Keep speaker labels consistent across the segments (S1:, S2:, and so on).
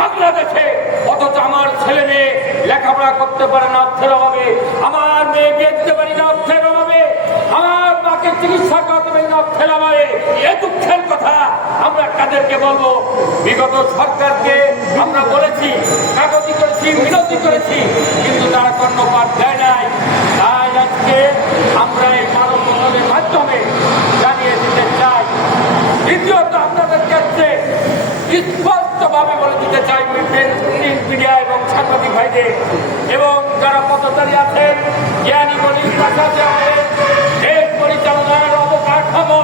S1: বাংলাদেশে, অথচ আমার ছেলে মেয়ে লেখাপড়া করতে পারে না অর্থের অভাবে, আমার মেয়ে বিয়ে দিতে পারি না অর্থের অভাবে, আমার মাকে চিকিৎসা করতে পারি না অর্থের অভাবে। এ দুঃখের কথা আমরা কাদেরকে বলব? বিগত সরকারকে আমরা বলেছি কাগজি করেছি, বিরোধী করেছি, কিন্তু তারা কর্ণপাত দেয় নাই। তাই আজকে আমরা এই মানববন্ধনের মাধ্যমে জানিয়ে দিতে চাই। দ্বিতীয়ত আপনাদের কাছে স্পষ্টভাবে বলে দিতে চাই প্রিন্ট মিডিয়া এবং সাংবাদিক ভাইদের। এবং যারা পথচারী আছেন, জ্ঞানী বলি দেশ পরিচালনার অবকাঠামো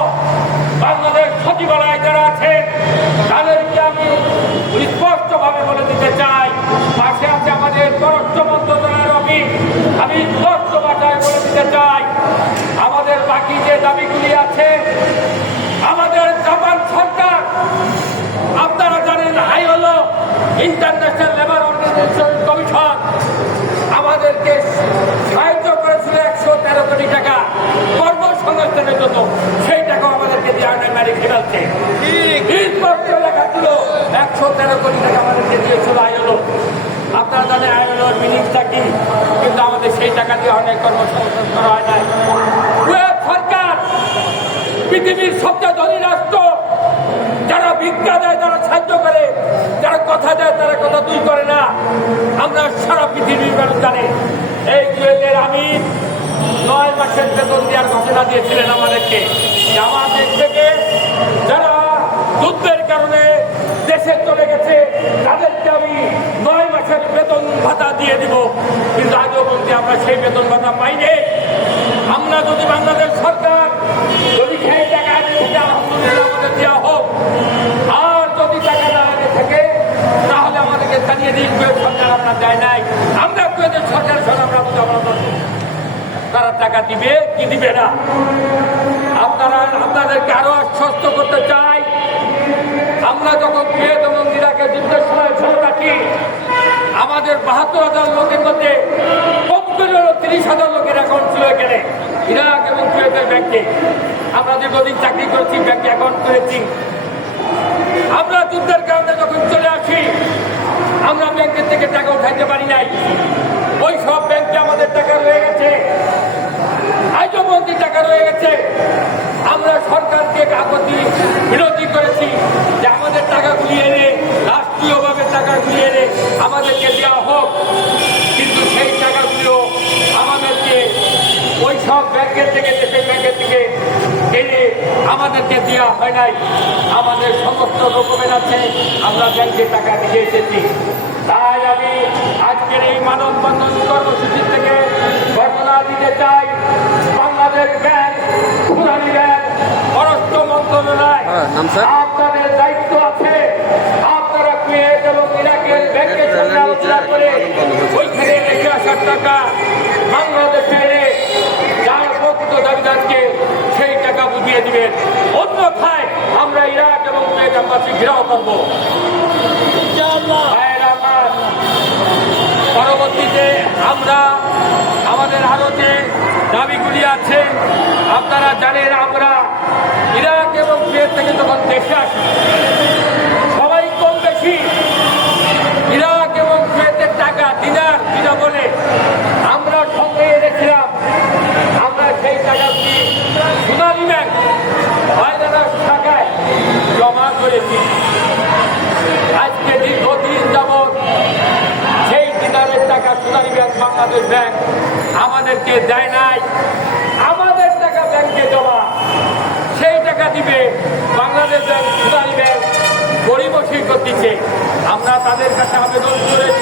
S1: একশো তেরো কোটি টাকা আমাদেরকে দিয়েছিল আইএলও। আপনারা জানেন আইএলওর মিনিংটা কি? কিন্তু আমাদের সেই টাকা দিয়ে অনেক কর্মসংস্থান করা হয় নাই। সরকার, পৃথিবীর সবচেয়ে ধনী রাষ্ট্র। যারা ভিক্ষা দেয় তারা সাহায্য করে, যারা কথা দেয়, তারা কথা দুই করে না। আমরা সারা পৃথিবীর মানুষ জানে। এই কুয়েতের আমি নয় মাসের বেতন দেওয়ার ঘোষণা দিয়েছিলেন আমাদেরকে। যে আমাদের থেকে যারা যুদ্ধের কারণে দেশে চলে গেছে তাদেরকে আমি নয় মাসের বেতন ভাতা দিয়ে দিব কিন্তু আজও বলতে আমরা সেই বেতন ভাতা পাইনি আমরা যদি বাংলাদেশ সরকার যদি সেই টাকা থেকে আমাদের দেওয়া হোক, আর যদি টাকা না আগে থাকে, তাহলে আমাদেরকে জানিয়ে দিন কুয়েত সরকার আমরা দেয় নাই। আমরা কুয়েতের সরকারের সঙ্গে আমরা তারা টাকা দিবে কি দিবে না? আপনারা আপনাদেরকে আরও আশ্বস্ত করতে চাই। আমরা যখন কুয়েত এবং ইরাকে যুদ্ধের সময় ছোট রাখি আমাদের বাহাত্তর হাজার লোকের মধ্যে তিরিশ হাজার লোকের অ্যাকাউন্ট ছিল এখানে। ইরাক এবং কুয়েতের ব্যাংকে আমরা দীর্ঘদিন চাকরি করেছি ব্যাংকে অ্যাকাউন্ট করেছি। আমরা যুদ্ধের কারণে যখন চলে আসি, আমরা ব্যাংকের থেকে টাকা উঠাইতে পারি নাই ওই সব ব্যাংকে আমাদের টাকা রয়ে গেছে আইজবন্দি টাকা রয়ে গেছে আমরা সরকারকে আপত্তি বিরোধী করেছি যে আমাদের টাকাগুলি এনে রাষ্ট্রীয়ভাবে টাকাগুলি এনে আমাদেরকে দেওয়া হোক কিন্তু সেই টাকাগুলো আমাদেরকে ওই সব ব্যাংকের থেকে দেশের ব্যাংকের থেকে এনে আমাদেরকে দেওয়া হয় নাই। আমাদের সমস্ত ডকুমেন্ট আছে আমরা ব্যাংকে টাকা দিয়ে এসেছি। তাই আমি আজকের এই মানববন্ধন কর্মসূচি থেকে ঘটনা দিতে চাই বাংলাদেশ ব্যাংক খুদানি ব্যাংক পররাষ্ট্র মন্ত্রণালয়।
S2: হ্যাঁ?
S1: আপনাদের দায়িত্ব আছে আপনারা কুয়েত এবং ইরাকের ব্যাংকের সঙ্গে আলোচনা করে ওইখানে রেখে আসার টাকা বাংলাদেশে এনে যার প্রকৃত দাবিদারকে সেই বুঝিয়ে দিবেন অন্যথায় আমরা ইরাক এবং কুয়েত ঘেরাও করব। পরবর্তীতে আমরা আমাদের আরও যে দাবিগুলি আছে, আপনারা জানেন আমরা ইরাক এবং কুয়েত থেকে যখন দেশে আসি করেছি। আজকে দীর্ঘদিন যাবৎ সেই ডিলারের টাকা সোনালী ব্যাংক বাংলাদেশ ব্যাংক আমাদেরকে দেয় নাই। আমাদের টাকা ব্যাংকে জমা। সেই টাকা দিবে বাংলাদেশ ব্যাংক সোনালী ব্যাংক গরিব করতেছে আমরা তাদের কাছে আবেদন করেছি।